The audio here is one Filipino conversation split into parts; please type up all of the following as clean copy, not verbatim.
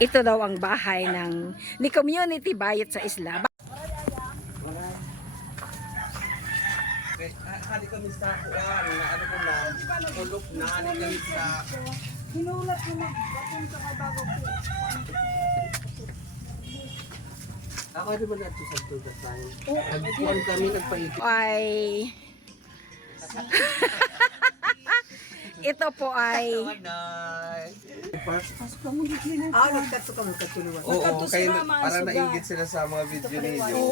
Ito daw ang bahay ni Community Bayot sa Isla. Hali kami sa kuwan, na ano ko na, kulok na, hali kami sa... Hinulat ko na, bakit ka bago po. Ako rin ba natin sa tugas tayo? Nagkuhan kami, nagpaikot. Ay ito po ay Oo, kayo para nainggit sila sa mga video ninyo.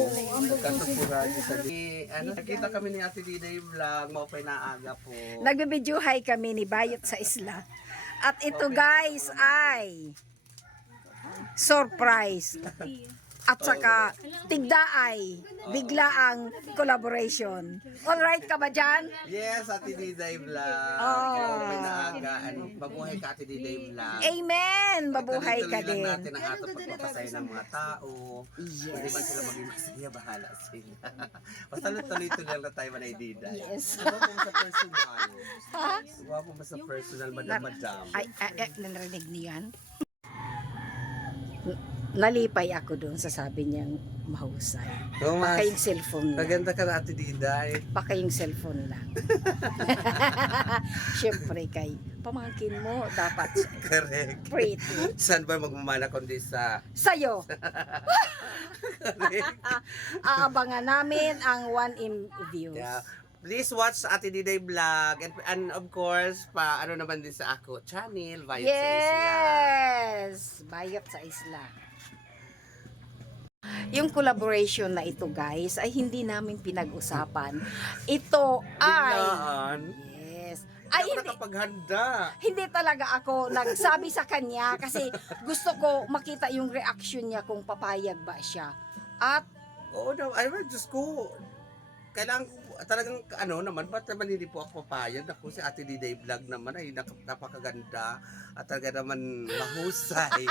Katuturahan sa nakita kami ni Ate Diday Vlog, maupay na aga po. nagbibidyohay kami ni Bayot sa Isla. At ito guys ay surprise. At saka tigdaay, bigla ang collaboration. Alright ka ba dyan? Yes, Ate Diday Vlog. Oh. Maupay na aga. Mabuhay ka, Ate Diday Vlog. Amen! Mabuhay ka Tuloy-tuloy din. lang natin ang ato pagpapasaya ng mga tao. Yes. Hindi ba sila maging masaya, bahala sila. Basta tuloy-tuloy lang na tayo manay Diday. Yes. Iba po sa personal. Iba po sa personal, madam. Ay, narinig niyo yan? Nalipay ako doon sa sabi niyang mahusay. Baka yung cellphone lang. Maganda ka na, Ate Diday. Baka yung cellphone lang. Siyempre kay pamangkin mo, dapat Correct. pretty. Saan ba magmamana kundi sa... Sa'yo, Correct. aabangan namin ang 1M views. Yeah. Please watch Ate Diday Vlog and of course ano naman din sa ako channel Bayot sa Isla. Yes! Bayot sa Isla. Yung collaboration na ito guys ay hindi namin pinag-usapan. Ito ay... Biglaan. Yes. Ay, Ay, ako hindi, nakapaghanda. hindi talaga ako nagsabi sa kanya kasi gusto ko makita yung reaction niya kung papayag ba siya. At Oo na, ay Diyos ko. Kailangan talagang ano naman, ba't naman hindi po ako papayag? Ako si Ate Diday Vlog naman ay napakaganda at talaga naman mahusay.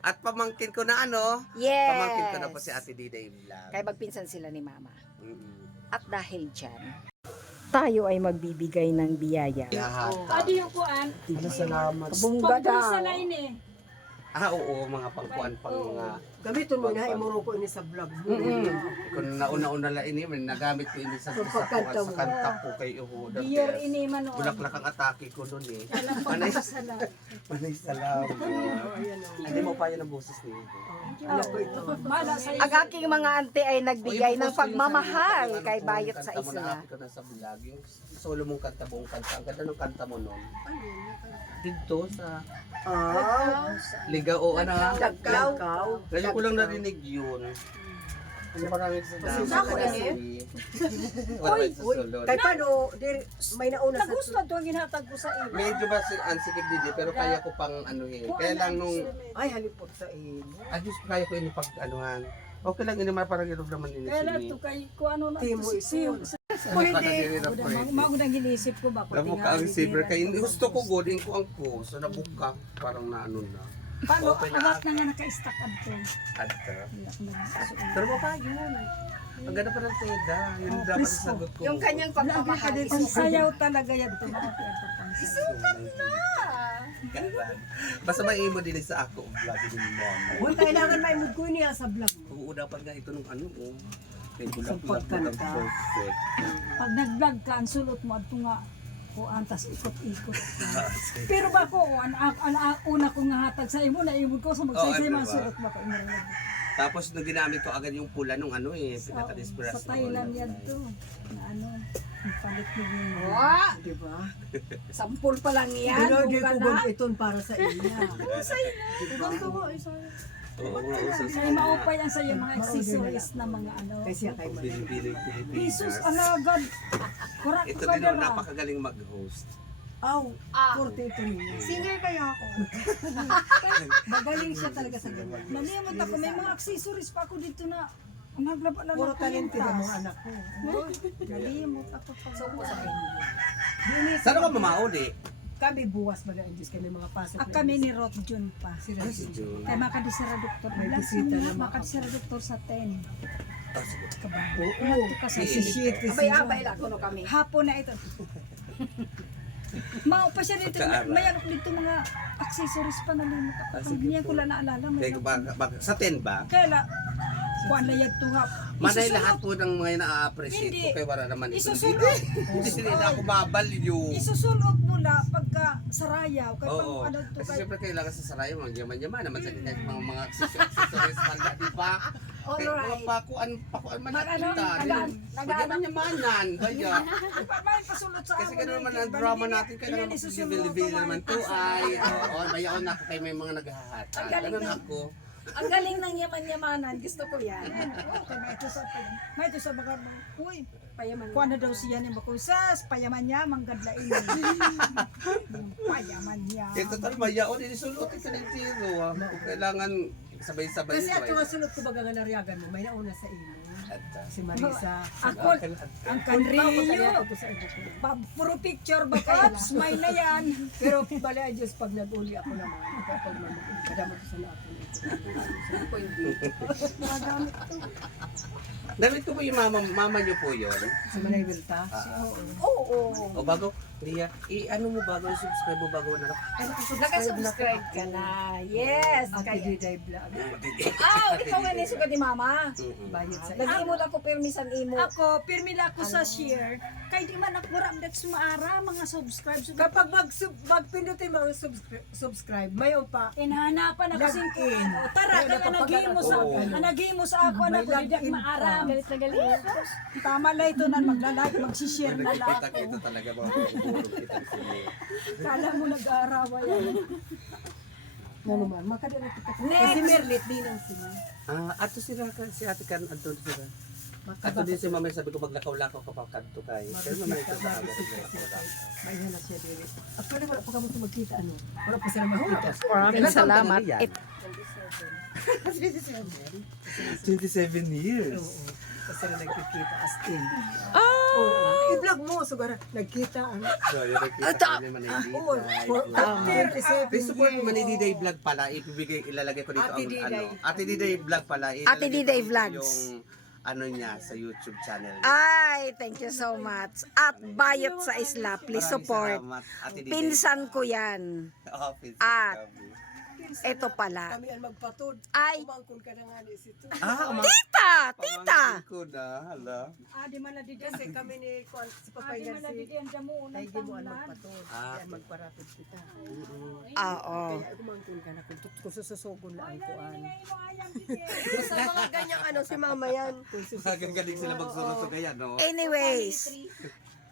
At pamangkin ko na ano? yes. Pamangkin ko na po si Ate Diday Vlog. Kaya magpinsan sila ni Mama. Mm-mm. At dahil dyan, tayo ay magbibigay ng biyaya. Yahata. Adi yung kuan. Salamat. Kabungga Pagpul sa daw. line eh. Oo, mga pangkuan pang mga... Gamiton mo na, imuro ko ini sa vlog mo. Kung nauna-una lang ini, nagamit ko ini sa pagkanta mo. kanta ko kay Uho. The Dear best. ini man o. Bulaklak ang atake ko nun eh. Alam ko Manay, pasasala. manay salamat. Hindi mo pa yan ang boses ni Uho. Alam ko ito. Mala sa Ang aking mga ante ay nagbigay ng pagmamahal kay Bayot sa Kanta mo na Isla. ate ko na sa vlog. Yung solo mong kanta, buong kanta. Ang ganda ng kanta mo nun. Dito sa Ligaw o ano ha? Lagkaw. Ngayon ko lang narinig yun. Maraming Ako salamat. eh. Maraming susunod. Kay paano, may nauna sa... Nagusto to ang ginhatag ko sa iyo. Medyo ba ansikip din pero kaya ko pang anuhin. Kaya lang nung Ay, halipot sa ilo. ayos kaya ko ini pag anuhan. Okay lang ini parang gano'n naman ini. Kaya lang to kay ko ano na. Timo isun. Pwede. Mago nang ginisip ko ba ko Nabuka ang silver kay hindi gusto ko godin ko ang post. So nabuka parang na ano na. Paano Open na awat up. na nga naka-stack adto. Adta. Pero mo pa yun. Ang ganda pa ng teda. Yun dapat ang Presko. sagot ko. Yung kanyang pagmamahal. Ang sayaw talaga yan to. Basta may imo din sa ako vlog din mo. Huwag kailangan may mood ko niya sa vlog mo. Oo, dapat nga ito nung ano oh. May Sa bulak-bulak pagkanta. ng perfect. Pag nag-vlog ka, ang sulot mo adto nga kuan tas ikot-ikot. Pero ba ko una ko nga hatag sa imo na imo ko sa magsaysay ano man ba? sulot ba ko imo. Tapos nung ginamit ko agad yung pula nung ano eh, pinaka-disperse. Sa Thailand yan to. Na ano, ang palit mo yun. Wah! Di ba? Sampul pa lang yan. Dinorder Buka ko na. ba iton para sa iya. Oo, Ay maupay ang sa'yo mga accessories na mga ano. Kasi kay Mali. Binibiling Jesus, Pilipinas. alagad. Kurak Ito ka din na oh, ba? napakagaling mag-host. Aw, 48 niya. Singer kaya ako. Magaling siya talaga sa ganyan. Nalimot ako, may mga accessories pa ako dito na naglaba lang Puro ng talento ng kwintas. mga anak ko. Nalimot ako pa. Saan ka mamauli? Kami buwas ba na Diyos kami mga pasok. Ah, kami ni Rot Jun pa. Si Regine. Kaya makadisira doktor. May May bisita na mga- makadisira doktor sa 10. Oh, sige. Kabaho. Oo. Nagto ka sa Si Shit. Abay-abay lang ko no kami. hapon na ito. Mao pa siya dito. Pagkaaral. Mayroon dito mga accessories pa nalimot ako. sige Hindi po. ko lang naalala. Kaya sa 10 ba? Kaya la, kuha na yan tuhap. Manay lahat po ng mga na-appreciate Hindi. ko kaya wala naman ito. Isusulot. Hindi sila ako babalyo. Isusulot mo la pagka sarayaw. Kaya pang Oo. ano to Kasi kay... siyempre kailangan sa sarayo, mga yaman-yaman naman sa kanya mga accessories pala, di ba? Kaya mga Alright. pakuan man Mag-ano, nakita. nag-ano. Yaman-yamanan, baya. May pasulot sa Kasi ako. gano'n naman ang drama natin, kailangan Yan, isusulot mag-level ko, naman to ay, oo, bayaon ako kay may mga naghahata. Ang galing Ganun na. ako. Ang galing ng yaman-yamanan. Gusto ko yan. Okay, may ito sa mga uy, Payaman. kuha na daw siya ni Makusas, payaman niya, manggadlain. Yung payaman niya. Kaya total bayaon, inisulot ito ng tiro. Kung kailangan sabay-sabay Kasi ito ato nga sunod ko baga nga nariyagan mo, may nauna sa imo. Si Marisa. Ako, ang kanriyo. Ako sa imo ko. Puro picture ba kayo? Smile na yan. Pero bali ay Diyos pag nag-uli ako naman. Kapag madamot ko sa lahat. Damit ko po yung mama niyo po yun. Si Manay Wilta. Oo. O bago, Lia, ano mo bago, subscribe mo bago na Nakasubscribe ka na. Yes. Ate Kaya. Diday Vlog. Ikaw nga nisugat ni mama. Bayad sa Nag-imo lang ko permisan imo. Ako, pirmila ko sa share. Kay di man ako ramdat sumaara, mga subscribe. Kapag magpindutin mo ang subscribe, mayo pa. Inhanapan ako Log sing in. Tara, Kaya kaya naghimo sa Oo. naghimo sa ako na May ko log di in maaram. pa. Galit na galit. Tama lang ito na magla-like, mag-share na lang. Nakikita ko ito talaga mga pagpupulong kita sige. Kala mo nag-aarawa yan. Ano naman, makadala kita. Next. Kasi Merlit din ang sila. Ato sila ka, si ate kan, ato sila. Ato din si mama, sabi ko maglakaw-lakaw ka pa kadto kay. Kaya mamaya ito sa aga, maglakaw-lakaw. May na siya din. Actually, wala pa kami sa magkita, ano? Wala pa sila magkita. Maraming salamat. 27 years. Oo. Kasi na nagkikita as in. Oh! I-vlog mo, sigara. Nagkita, ano? So, yun nakita ko ni Manay Diday. Please support mo Manay Diday Vlog pala. Ilalagay ko dito Ate ang Diday. Ate Diday Vlog pala. Ate Ilalagay Diday ko Vlogs. Yung ano niya sa YouTube channel. Ay, thank you so much. At Bayot sa Isla, please Maraming support. salamat, Ate Diday. Pinsan ko yan. Oh, pinsan At kami. Ito pala. Kami ang magpatod. Ay, Umangkon ka na nga ni Sito. tita! Tita! Pamangkin ko na, hala. Di man na di Kasi kami ni Kwan, si Papay Di man na di Garcia. ang jamu Ay, unang di mo ang tanlan. magpatod. Ah. Kaya magparapid kita. Oo. Kaya umangkon ka na. Kung sususugon lang ang kuan. Sa mga ganyang ano, si mama yan. Galing sila magsunod kaya, no? Anyways,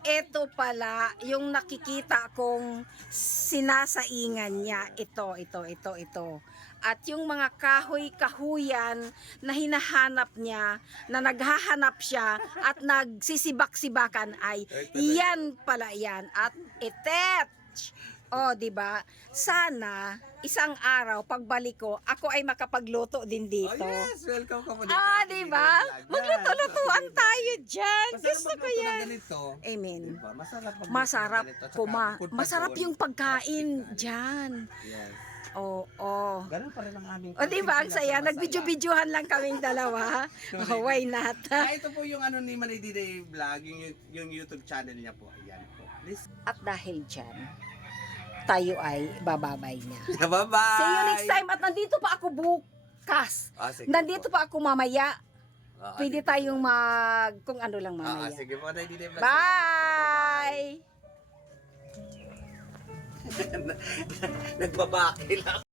ito pala yung nakikita kong sinasaingan niya. Ito. At yung mga kahoy-kahuyan na hinahanap niya, na naghahanap siya at nagsisibak-sibakan ay yan pala yan. At itet! O, di ba? Sana isang araw pagbalik ko, ako ay makapagluto din Oh, dito. yes! Welcome ka po dito. Ah, Ate di Diday ba? Vlog. Magluto-lutuan tayo dyan. Masarap Gusto ko magluto ng yan. ganito. Amen. Diba? Masarap magluto ng Masarap ganito. Tsaka bukod pa masarap doon, yung pagkain dyan. Yes. Oo. Ganun pa rin ang aming O di ba ang saya? Masaya. Nag-video-videohan lang kaming dalawa. Oh, why not? Ito po yung ano ni Manay Diday Vlog, yung YouTube channel niya po. Ayan po. Please. At dahil dyan, tayo ay bababay na. Bye-bye! See you next time. At nandito pa ako bukas. Ah, sige Nandito po. pa ako mamaya. Ah, Pwede sige tayong po. kung ano lang mamaya. Sige po, Manay Diday Vlog. Bye! Nagbabaki lang.